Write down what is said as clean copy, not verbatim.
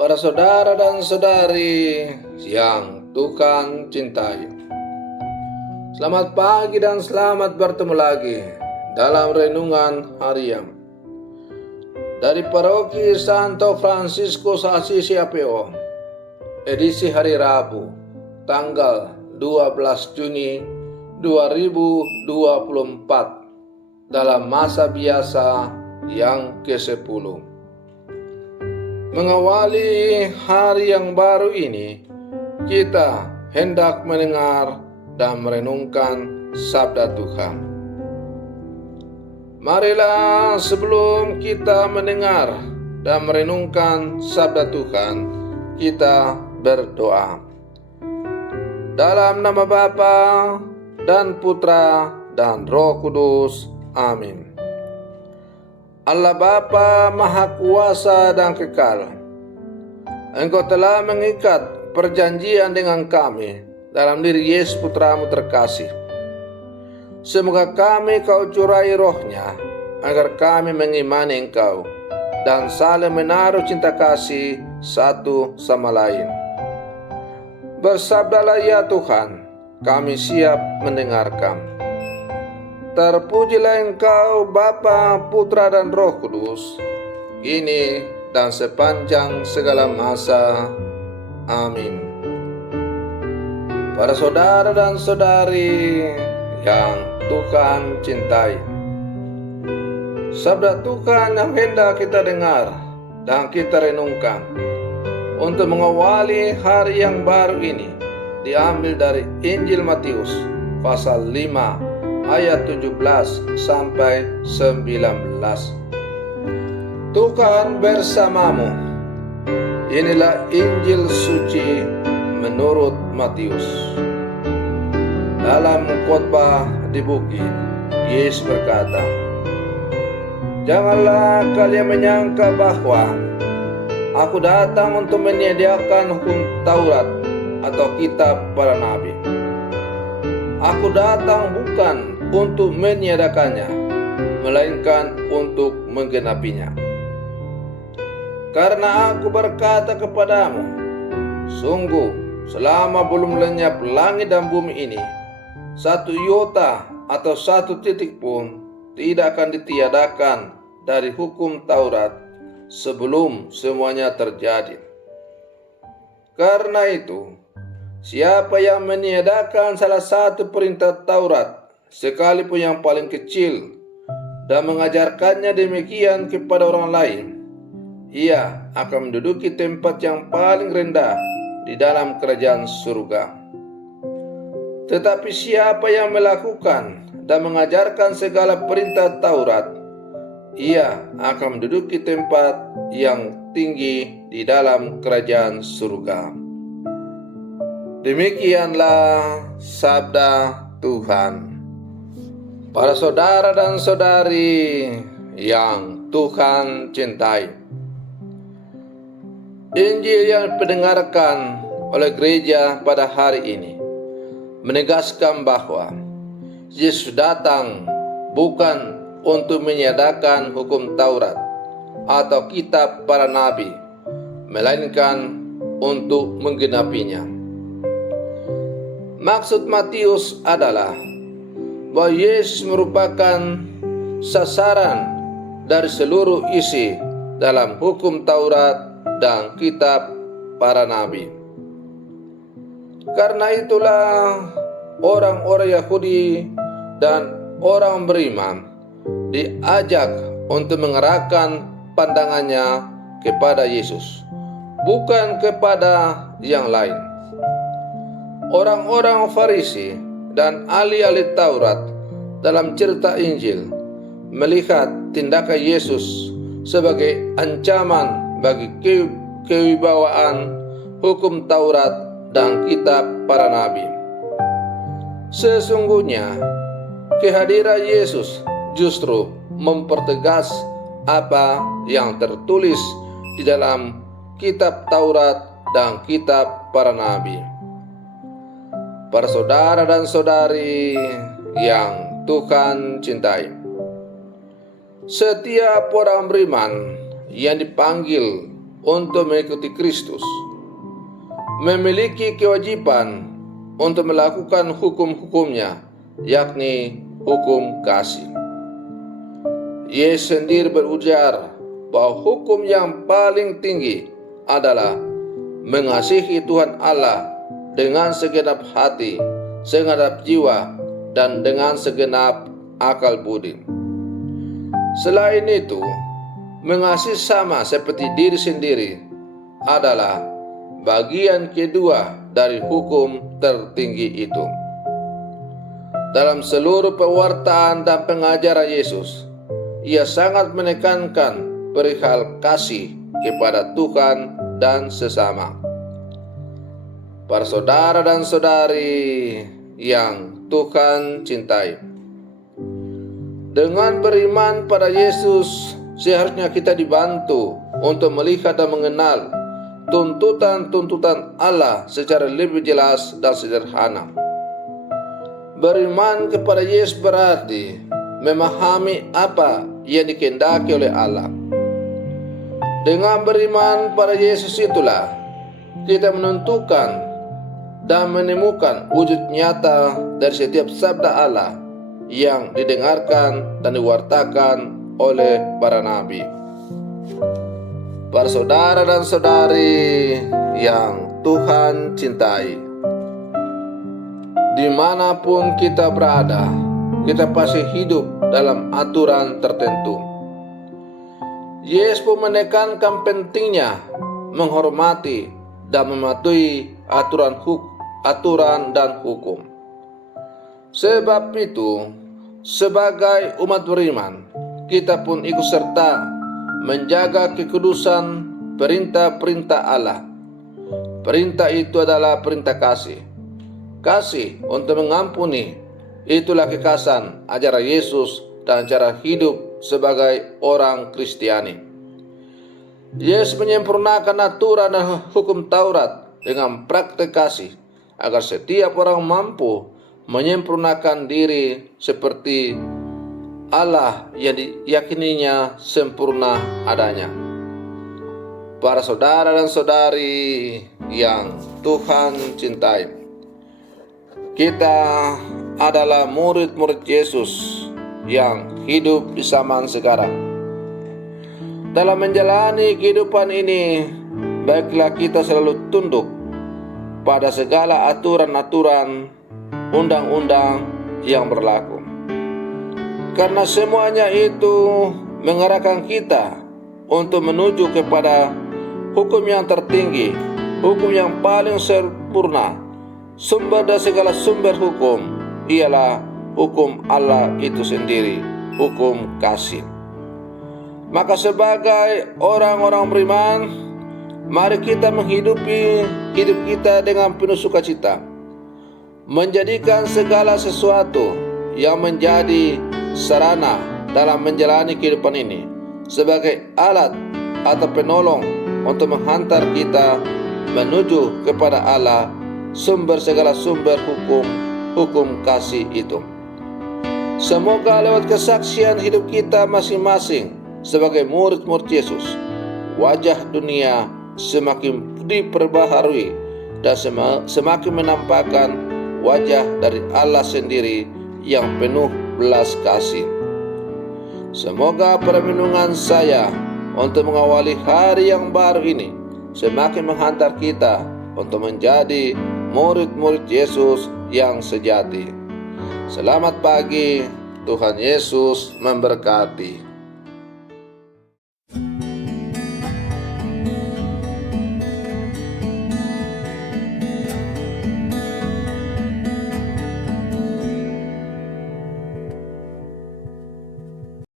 Para saudara dan saudari yang Tuhan cintai, selamat pagi dan selamat bertemu lagi dalam renungan harian dari Paroki Santo Fransiskus Assisi APO, edisi hari Rabu, tanggal 12 Juni 2024, dalam masa biasa yang ke-10. Mengawali hari yang baru ini, kita hendak mendengar dan merenungkan sabda Tuhan. Marilah sebelum kita mendengar dan merenungkan sabda Tuhan, kita berdoa. Dalam nama Bapa dan Putra dan Roh Kudus. Amin. Allah Bapa Maha Kuasa dan Kekal, Engkau telah mengikat perjanjian dengan kami dalam diri Yesus Putramu terkasih. Semoga kami Kau curai rohnya, agar kami mengimani Engkau dan saling menaruh cinta kasih satu sama lain. Bersabdalah ya Tuhan, kami siap mendengarkan. Terpujilah Engkau Bapa, Putra dan Roh Kudus, kini dan sepanjang segala masa. Amin. Para saudara dan saudari yang Tuhan cintai, sabda Tuhan yang hendak kita dengar dan kita renungkan untuk mengawali hari yang baru ini diambil dari Injil Matius pasal 5 ayat 17 sampai 19. Tuhan bersamamu. Inilah Injil suci menurut Matius. Dalam khotbah di bukit, Yesus berkata, "Janganlah kalian menyangka bahwa Aku datang untuk menyediakan hukum Taurat atau kitab para nabi. Aku datang bukan untuk meniadakannya, melainkan untuk menggenapinya. Karena aku berkata kepadamu, sungguh selama belum lenyap langit dan bumi ini, satu iota atau satu titik pun tidak akan ditiadakan dari hukum Taurat sebelum semuanya terjadi. Karena itu, siapa yang meniadakan salah satu perintah Taurat, sekalipun yang paling kecil, dan mengajarkannya demikian kepada orang lain, ia akan menduduki tempat yang paling rendah di dalam kerajaan surga. Tetapi siapa yang melakukan dan mengajarkan segala perintah Taurat, ia akan menduduki tempat yang tinggi di dalam kerajaan surga." Demikianlah sabda Tuhan. Para saudara dan saudari yang Tuhan cintai, Injil yang didengarkan oleh gereja pada hari ini menegaskan bahwa Yesus datang bukan untuk meniadakan hukum Taurat atau kitab para nabi, melainkan untuk menggenapinya. Maksud Matius adalah bahwa Yesus merupakan sasaran dari seluruh isi dalam hukum Taurat dan kitab para nabi. Karena itulah orang-orang Yahudi dan orang beriman diajak untuk mengerahkan pandangannya kepada Yesus, bukan kepada yang lain. Orang-orang Farisi dan ahli-ahli Taurat dalam cerita Injil melihat tindakan Yesus sebagai ancaman bagi kewibawaan hukum Taurat dan kitab para nabi. Sesungguhnya kehadiran Yesus justru mempertegas apa yang tertulis di dalam kitab Taurat dan kitab para nabi. Para saudara dan saudari yang Tuhan cintai, setiap orang beriman yang dipanggil untuk mengikuti Kristus, memiliki kewajiban untuk melakukan hukum-hukumnya, yakni hukum kasih. Yesus sendiri berujar bahwa hukum yang paling tinggi adalah mengasihi Tuhan Allah dengan segenap hati, segenap jiwa, dan dengan segenap akal budi. Selain itu, mengasihi sama seperti diri sendiri adalah bagian kedua dari hukum tertinggi itu. Dalam seluruh pewartaan dan pengajaran Yesus, Ia sangat menekankan perihal kasih kepada Tuhan dan sesama. Para saudara dan saudari yang Tuhan cintai, dengan beriman pada Yesus, seharusnya kita dibantu untuk melihat dan mengenal tuntutan-tuntutan Allah secara lebih jelas dan sederhana. Beriman kepada Yesus berarti memahami apa yang dikehendaki oleh Allah. Dengan beriman pada Yesus itulah kita menentukan dan menemukan wujud nyata dari setiap sabda Allah yang didengarkan dan diwartakan oleh para nabi. Para saudara dan saudari yang Tuhan cintai, dimanapun kita berada, kita pasti hidup dalam aturan tertentu. Yesus pun menekankan pentingnya menghormati dan mematuhi aturan dan hukum. Sebab itu, sebagai umat beriman, kita pun ikut serta menjaga kekudusan perintah-perintah Allah. Perintah itu adalah perintah kasih. Kasih untuk mengampuni, itulah kekasan ajaran Yesus dan cara hidup sebagai orang Kristiani. Yesus menyempurnakan aturan dan hukum Taurat dengan praktek kasih, agar setiap orang mampu menyempurnakan diri seperti Allah yang diyakininya sempurna adanya. Para saudara dan saudari yang Tuhan cintai, kita adalah murid-murid Yesus yang hidup di zaman sekarang. Dalam menjalani kehidupan ini, baiklah kita selalu tunduk pada segala aturan-aturan, undang-undang yang berlaku. Karena semuanya itu mengarahkan kita untuk menuju kepada hukum yang tertinggi, hukum yang paling sempurna. Sumber dari segala sumber hukum ialah hukum Allah itu sendiri, hukum kasih. Maka sebagai orang-orang beriman, mari kita menghidupi hidup kita dengan penuh sukacita, menjadikan segala sesuatu yang menjadi sarana dalam menjalani kehidupan ini sebagai alat atau penolong untuk menghantar kita menuju kepada Allah, sumber segala sumber hukum kasih itu. Semoga lewat kesaksian hidup kita masing-masing sebagai murid-murid Yesus, wajah dunia semakin diperbaharui dan semakin menampakkan wajah dari Allah sendiri yang penuh belas kasih. Semoga permenungan saya untuk mengawali hari yang baru ini semakin menghantar kita untuk menjadi murid-murid Yesus yang sejati. Selamat pagi, Tuhan Yesus memberkati.